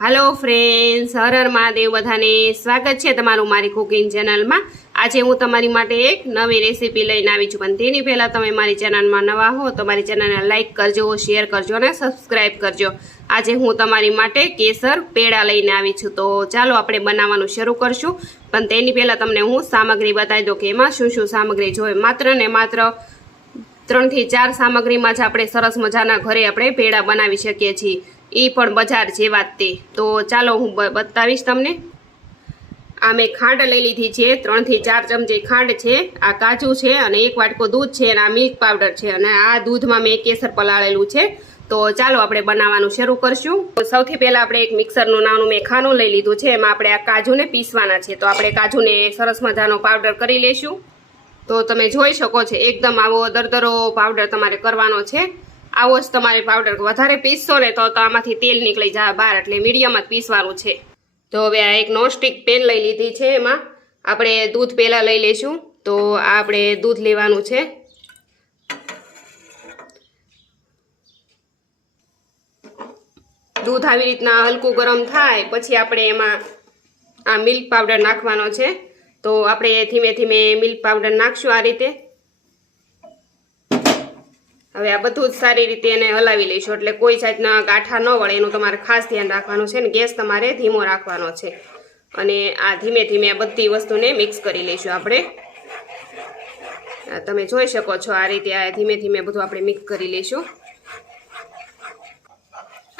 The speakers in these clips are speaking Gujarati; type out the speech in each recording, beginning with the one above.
હાલો ફ્રેન્ડ્સ હર હર મહાદેવ. બધાને સ્વાગત છે તમારું મારી કુકિંગ ચેનલમાં આજે હું તમારી માટે એક નવી રેસીપી લઈને આવી છું. પણ તેની પહેલાં તમે મારી ચેનલમાં નવા હો, તો મારી ચેનલને લાઇક કરજો શેર કરજો અને સબસ્ક્રાઈબ કરજો. આજે હું તમારી માટે કેસર પેડા લઈને આવી છું. તો ચાલો આપણે બનાવવાનું શરૂ કરશું. પણ તેની પહેલાં તમને હું સામગ્રી બતાવી દઉં કે એમાં શું શું સામગ્રી જોઈએ. માત્ર ને માત્ર ત્રણથી ચાર સામગ્રીમાં જ આપણે સરસ મજાના ઘરે આપણે પેડા બનાવી શકીએ છીએ. એ પણ બજાર જેવા જ તે. તો ચાલો હું બતાવીશ તમને. આ મેં ખાંડ લઈ લીધી છે, ત્રણથી ચાર ચમચી ખાંડ છે, આ કાજુ છે અને એક વાટકો દૂધ છે અને આ મિલ્ક પાવડર છે અને આ દૂધમાં મેં કેસર પલાળેલું છે. તો ચાલો આપણે બનાવવાનું શરૂ કરશું. સૌથી પહેલાં આપણે એક મિક્સરનું નાનું મેં ખાનું લઈ લીધું છે, એમાં આપણે આ કાજુને પીસવાના છે. તો આપણે કાજુને સરસ મજાનો પાવડર કરી લઈશું તો તમે જોઈ શકો છો, એકદમ આવો દરદરો પાવડર તમારે કરવાનો છે. આવો જ તમારે પાવડર વધારે પીસશો ને તો આમાંથી તેલ નીકળી જાય બહાર, એટલે મીડિયમ જ પીસવાનું છે. તો હવે આ એક નોનસ્ટિક પેન લઈ લીધી છે એમાં. આપણે દૂધ પહેલાં લઈ લઈશું. તો આ આપણે દૂધ લેવાનું છે. દૂધ આવી રીતના હલકું ગરમ થાય, પછી આપણે એમાં આ મિલ્ક પાવડર નાખવાનો છે. તો આપણે ધીમે ધીમે મિલ્ક પાવડર નાખશું આ રીતે. હવે આ બધું જ સારી રીતે એને હલાવી લઈશું. એટલે કોઈ જાતના ગાંઠા ન વળે, એનું તમારે ખાસ ધ્યાન રાખવાનું છે ને ગેસ તમારે ધીમો રાખવાનો છે. અને આ ધીમે ધીમે આ બધી વસ્તુને મિક્સ કરી લઈશું આપણે. તમે જોઈ શકો છો આ રીતે આ ધીમે ધીમે બધું આપણે મિક્સ કરી લઈશું.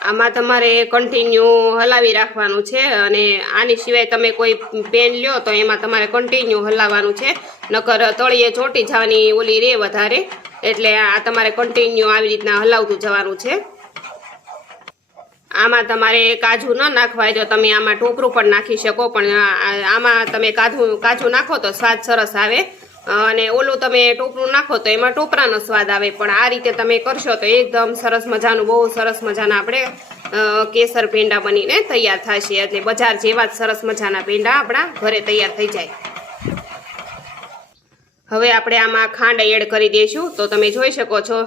આમાં તમારે કન્ટિન્યુ હલાવી રાખવાનું છે અને આની સિવાય તમે કોઈ પેન લ્યો તો એમાં તમારે કન્ટિન્યુ હલાવવાનું છે. નકર તળીએ ચોંટી જવાની ઓલી રે વધારે. એટલે આ તમારે કન્ટિન્યુ આવી રીતના હલાવતું જવાનું છે. આમાં તમારે કાજુ ન નાખવાય તો તમે આમાં ટોપરું પણ નાખી શકો, પણ આમાં તમે કાજુ કાજુ નાખો તો સ્વાદ સરસ આવે. અને ઓલું તમે ટોપરું નાખો તો એમાં ટોપરાનો સ્વાદ આવે. પણ આ રીતે તમે કરશો તો એકદમ સરસ મજાનું, બહુ સરસ મજાના આપણે કેસર પેંડા બનીને તૈયાર થશે. એટલે બજાર જેવા જ સરસ મજાના પેંડા આપણા ઘરે તૈયાર થઈ જાય. હવે આપણે આમાં ખાંડ એડ કરી દઈશું. તો તમે જોઈ શકો છો,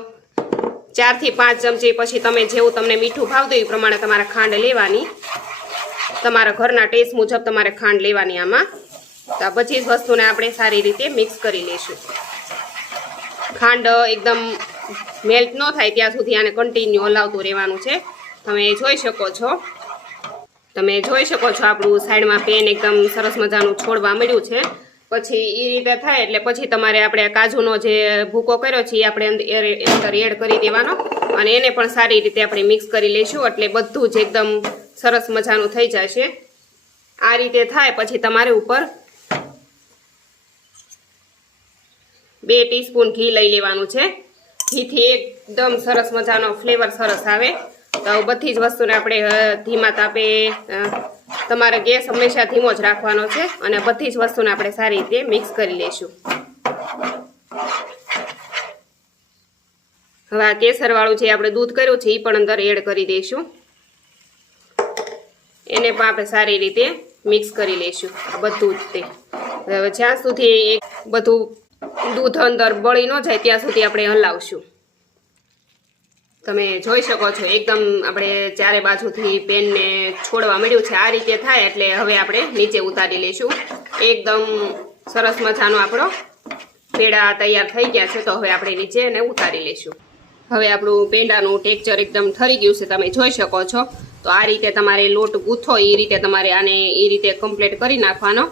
ચારથી પાંચ ચમચી પછી તમે જેવું તમને મીઠું ભાવતું એ પ્રમાણે તમારે ખાંડ લેવાની. તમારા ઘરના ટેસ્ટ મુજબ તમારે ખાંડ લેવાની આમાં. તો આ જ વસ્તુને આપણે સારી રીતે મિક્સ કરી લઈશું. ખાંડ એકદમ મેલ્ટ ન થાય ત્યાં સુધી આને કન્ટિન્યુ હલાવતું રહેવાનું છે. તમે જોઈ શકો છો. તમે જોઈ શકો છો આપણું સાઈડમાં પેન એકદમ સરસ મજાનું છોડવા મળ્યું છે. પછી એ રીતે થાય એટલે પછી તમારે આપણે કાજુનો જે ભૂકો કર્યો છે એ આપણે અંદર એડ કરી દેવાનો અને એને પણ સારી રીતે આપણે મિક્સ કરી લઈશું એટલે બધું જ એકદમ સરસ મજાનું થઈ જશે. આ રીતે થાય પછી તમારે ઉપર બે ટીસ્પૂન ઘી લઈ લેવાનું છે. ઘીથી એકદમ સરસ મજાનો ફ્લેવર સરસ આવે. તો બધી જ વસ્તુને આપણે ધીમા તાપે તમારે ગેસ હંમેશા ધીમો જ રાખવાનો છે અને બધી જ વસ્તુને આપણે સારી રીતે મિક્સ કરી લઈશું. હવે આ કેસરવાળું જે આપણે દૂધ કર્યું છે એ પણ અંદર એડ કરી દઈશું. એને પણ આપણે સારી રીતે મિક્સ કરી લઈશું, બધું જ તે. જ્યાં સુધી બધું દૂધ અંદર બળી ન જાય, ત્યાં સુધી આપણે હલાવશું. તમે જોઈ શકો છો, એકદમ આપણે ચારે બાજુથી પેનને છોડવા મળ્યું છે. આ રીતે થાય એટલે હવે આપણે નીચે ઉતારી લઈશું. એકદમ સરસ મજાનો આપણો પેડા તૈયાર થઈ ગયા છે, તો હવે આપણે નીચે એને ઉતારી લઈશું. હવે આપણું પેંડાનું ટેક્ચર એકદમ ઠરી ગયું છે, તમે જોઈ શકો છો. તો આ રીતે તમારે લોટ ગૂંથો એ રીતે તમારે આને એ રીતે કમ્પ્લીટ કરી નાખવાનો.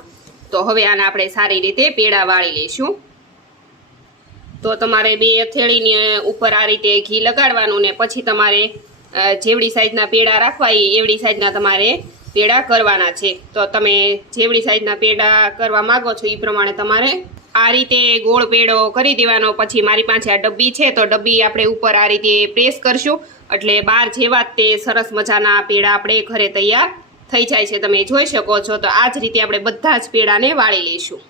તો હવે આને આપણે સારી રીતે પેડા વાળી લઈશું. તો તમારે બે અથેળીને ઉપર આ રીતે ઘી લગાડવાનું ને પછી તમારે જેવડી સાઈઝના પેડા રાખવા એ એવડી સાઈઝના તમારે પેડા કરવાના છે. તો તમે જેવડી સાઈઝના પેડા કરવા માગો છો એ પ્રમાણે તમારે આ રીતે ગોળ પેડો કરી દેવાનો. પછી મારી પાસે આ ડબ્બી છે, તો ડબ્બી આપણે ઉપર આ રીતે પ્રેસ કરશું. એટલે બહાર જેવા તે સરસ મજાના પેડા આપણે ઘરે તૈયાર થઈ જાય છે. તમે જોઈ શકો છો, તો આ જ રીતે આપણે બધા જ પેડાને વાળી લઈશું.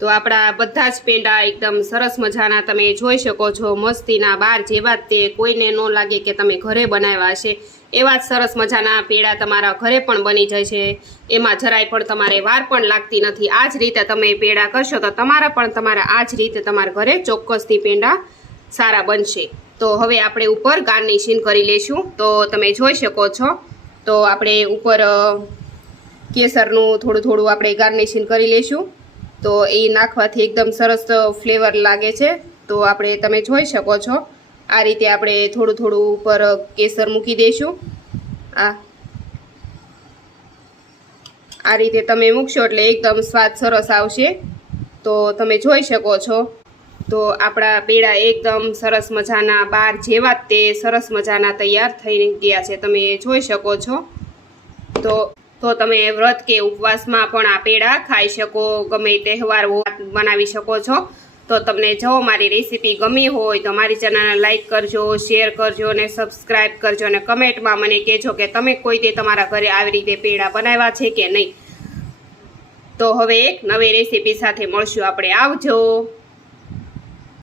તો આપણા બધા જ પેંડા એકદમ સરસ મજાના તમે જોઈ શકો છો. મસ્તીના બાર જેવા તે કોઈને ન લાગે કે તમે ઘરે બનાવ્યા હશે. એવા જ સરસ મજાના પેડા તમારા ઘરે પણ બની જાય છે. એમાં જરાય પણ તમારે વાર પણ લાગતી નથી. આ જ રીતે તમે પેડા કરશો તો તમારા પણ તમારા આ જ રીતે તમારા ઘરે ચોક્કસથી પેંડા સારા બનશે. તો હવે આપણે ઉપર ગાર્નિશિંગ કરી લઈશું તો તમે જોઈ શકો છો. તો આપણે ઉપર કેસરનું થોડું થોડું આપણે ગાર્નિશિંગ કરી લઈશું તો એ નાખવાથી એકદમ સરસ ફ્લેવર લાગે છે. તો આપણે તમે જોઈ શકો છો. આ રીતે આપણે થોડું થોડું ઉપર કેસર મૂકી દઈશું. આ. આ રીતે તમે મૂકશો એટલે એકદમ સ્વાદ સરસ આવશે. તો તમે જોઈ શકો છો. તો આપણા પેડા એકદમ સરસ મજાના બાર જેવા તે સરસ મજાના તૈયાર થઈ ગયા છે. તમે જોઈ શકો છો. તો તો તમે વ્રત કે ઉપવાસમાં પણ આ પેડા ખાઈ શકો, ગમે તહેવાર બનાવી શકો છો. તો તમને જો મારી રેસીપી ગમી હોય તો મારી ચેનલને લાઇક કરજો, શેર કરજો અને સબસ્ક્રાઇબ કરજો. અને કમેન્ટમાં મને કહેજો કે તમે કોઈ તે તમારા ઘરે આવી રીતે પેડા બનાવ્યા છે કે નહીં. તો હવે એક નવી રેસીપી સાથે મળશું. આપણે આવજો.